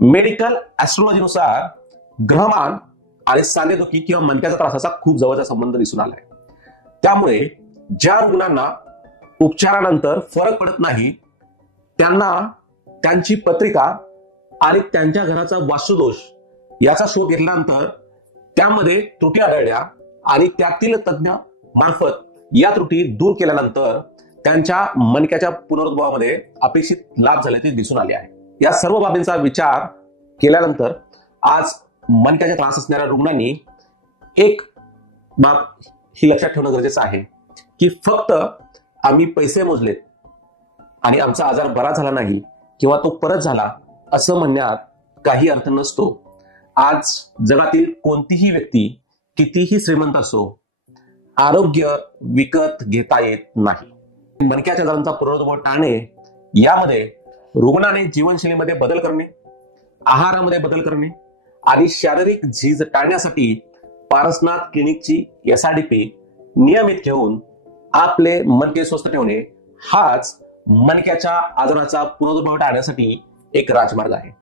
Medical ऍस्ट्रोलॉजीनुसार ग्रहमान आणि सांधेदुखी किंवा मणक्याचा त्रासाचा खूप जवळचा संबंध दिसून आलाय. त्यामुळे ज्या रुग्णांना उपचारानंतर फरक पडत नाही त्यांना त्यांची पत्रिका आणि त्यांच्या घराचा वास्तुदोष याचा शोध घेतल्यानंतर त्यामध्ये त्रुटी आढळल्या आणि त्यातील तज्ञ मार्फत या त्रुटी दूर केल्यानंतर त्यांच्या मणक्याच्या पुनरुद्भवामध्ये अपेक्षित लाभ झाल्याचे दिसून आले आहे. या सर्व बाबींचा विचार केल्यानंतर आज मणक्याचा त्रास असणाऱ्या रुग्णांनी एक बाब ही लक्षात ठेवणं गरजेचं आहे की फक्त आम्ही पैसे मोजलेत आणि आमचा आजार बरा झाला नाही किंवा तो परत झाला असं म्हणण्यात काही अर्थ नसतो. आज जगातील कोणतीही व्यक्ती कितीही श्रीमंत असो, आरोग्य विकत घेता येत नाही. मणक्याच्या आजारांचा पुनरुद्भव टाळणे यामध्ये रुग्णाने जीवनशैलीमध्ये बदल करणे, आहारामध्ये बदल करणे आणि शारीरिक झीज टाळण्यासाठी पारसनाथ क्लिनिकची SRDP नियमित घेऊन आपले मणके स्वस्थ ठेवणे हाच मणक्याच्या आजाराचा पुनरुद्भव टाळण्यासाठी एक राजमार्ग आहे.